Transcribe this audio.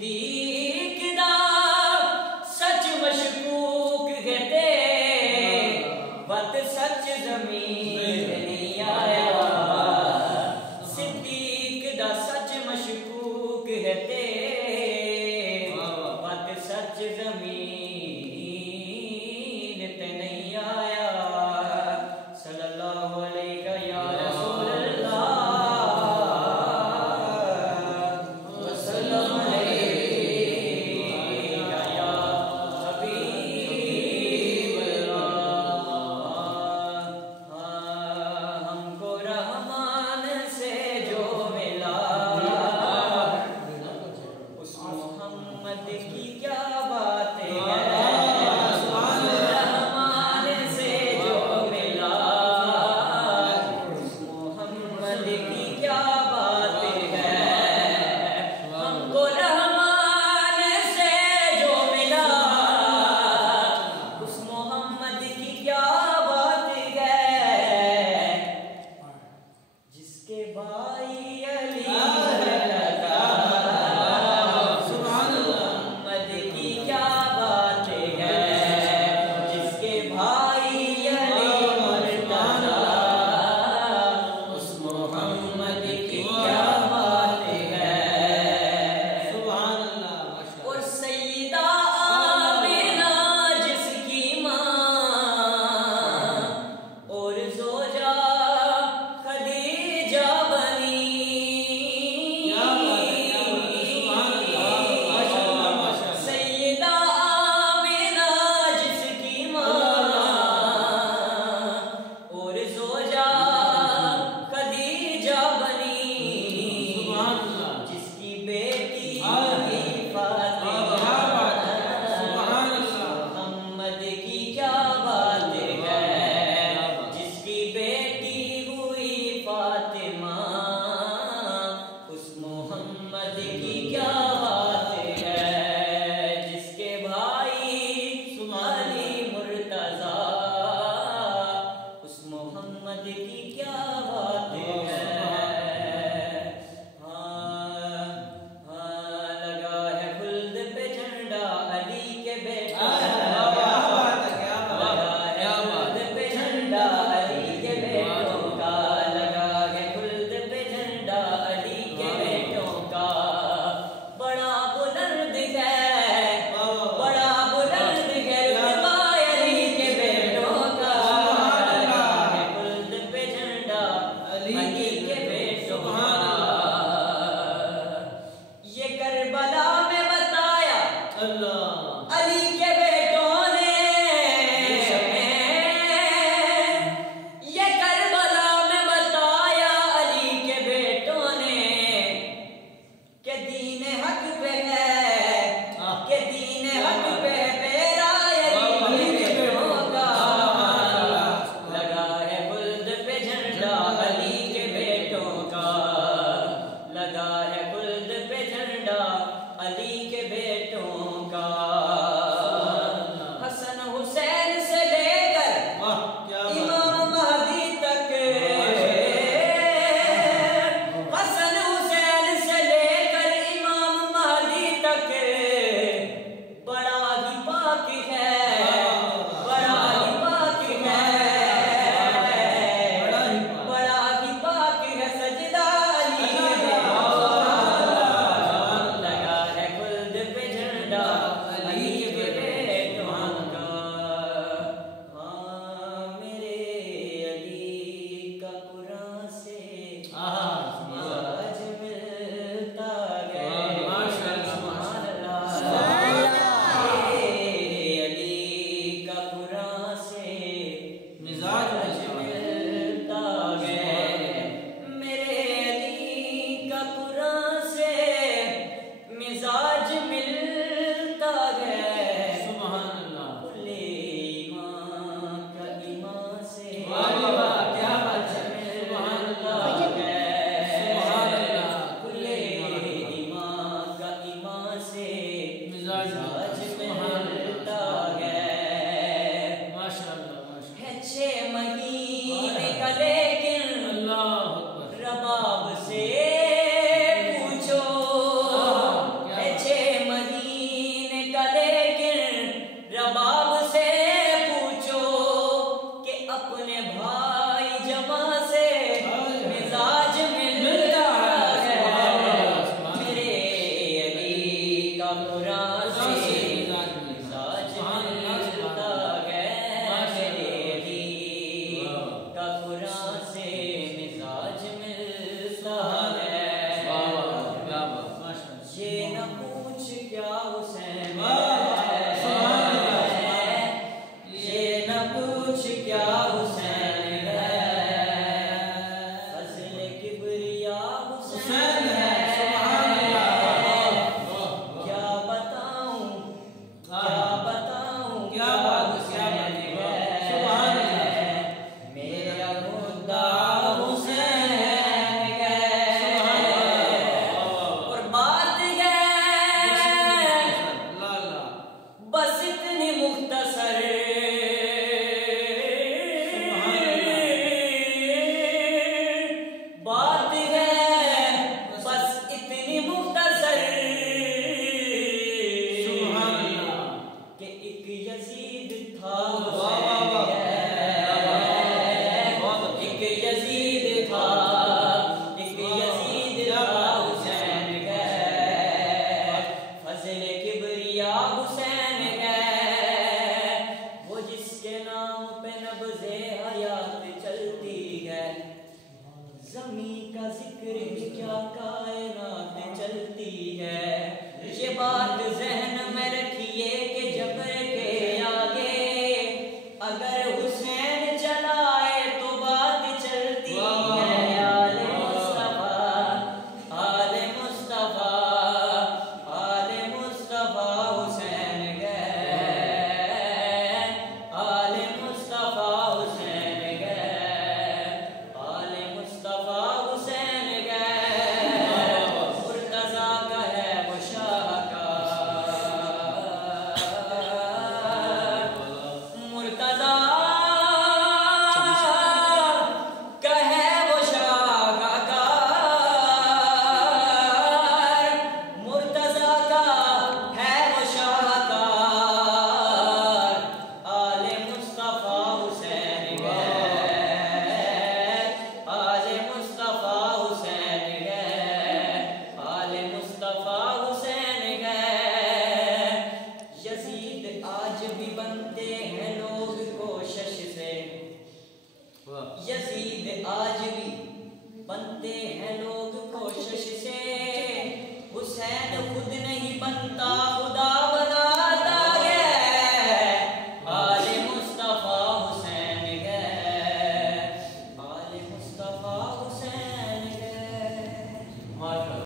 सिद्दीक दा सच मशकूक कहते वत सच जमीन नहीं आया। सिद्दीक दा सच मशकूक कहते वत सच जमीन ते नहीं आया। सल्लल्लाहु अलैहि या रसूल अल्लाह वसल्लम अलैका या हबीब अल्लाह। हमको रहमान से जो मिला उस मोहम्मद की क्या बातें हैं। रहमान से जो मिला उस मोहम्मद की क्या बातें हैं। हमको रहमान से जो मिला उस मोहम्मद की क्या बातें हैं। जिसके भाई अली लगा मोहम्मद की क्या बातें हैं। जिसके भाई अली मुर्तज़ा उस मोहम्मद की क्या बातें हैं। और सैयदा आमिना जिसकी माँ और ज़ोजा खदीजा बनी। सैयदा आमिना जिसकी माँ और ज़ोजा खदीजा बनी। जिसकी बेटी हुई फातिमा मोहम्मद की क्या बातें हैं। जिसकी बेटी हुई फातिमा उस मोहम्मद की क्या बातें हैं। जिसके भाई अली मुर्तज़ा उस मोहम्मद की क्या बातें हैं। लगा है खुल्द पे झंडा अली के बेटा। लगा है खुल्द पे झंडा अली के बेटों का। लगा है खुल्द पे झंडा अली के बेटों का। बड़ा बुलंद है बड़ा बुलंद है रुतबा अली के बेटों का। लगा है खुल्द पे झंडा अली के बेटों का। ये करबला में बताया अली के बेटों ने। ये करबला में बताया अली के बेटों ने कि दीन हक पे है कि दीन हक पे मेरा अली के बेटों का। लगा है बुल्द पे झंडा अली के बेटों का। लगा है बुल्द पे झंडा अली के बेटों का। हसन हुसैन से लेकर इमाम महदी तक। हसन हुसैन से लेकर इमाम महदी तक बड़ा ही पाक है बड़ा ही पाक है बड़ा ही पाक है सजदा अली के बेटों का। लगा है खुल्द पे झंडा अली के बेटों का। मेरे अली का कुरान से आज मिलता गया। सुभान अल्लाह। मेरे अली का कुरान से मिजाज मिलता गया। मेरे अली का कुरान से मिजाज मिलता गया। कुल्ले ईमान का ईमान से क्या बात है। मिलता गया। कुल्ले ईमान का ईमान से मिजाज मिलता गया। है 6 महीने का लेकिन रबाब से पूछो। है 6 कुरान से मिजाज मिलता है, मेरी का कुरान से मिजाज मिलता है। ये न पूछ क्या हुसैन है, ये न पूछ क्या हुसैन है, फज़्ल किबरिया हुसैन है। क्या बताऊं क्या हुसैन है, मेरा मुद्दा हुसैन है। और बात है बस इतनी मुख्तसर, बात है बस इतनी मुख्तसर कि एक यजीद था हुसैन है, एक यजीद था हुसैन है, फज़्ल किबरिया हुसैन है। वो जिसके नाम पे नब्ज़े हयात चलती है, ज़मीं का जिक्र भी क्या कायनात चलती है। ये बात ज़हन में रखिए कि जबर के आगे अगर हुसैन चलाए तो बात चलती है। आले मुस्तफा, आले मुस्तफा, आले मुस्तफा हुसैन गए, आले मुस्तफा हुसैन गए, आले मुस्तफा हुसैन गए। मुर्तज़ा का है वो शाहकार, मुर्तज़ा का है वो शाहकार, मुर्तज़ा का है वो शाहकार। आले मुस्तफा हुसैन गए, आले मुस्तफा हुसैन गए, आले मुस्तफा हुसैन गए। यजीद आज भी बनते हैं लोग कोशिश से, यजीद आज भी बनते हैं लोग कोशिश से। हुसैन खुद नहीं बनता, खुदा बनाता है। आले मुस्तफा हुसैन गए, आले मुस्तफा हुसैन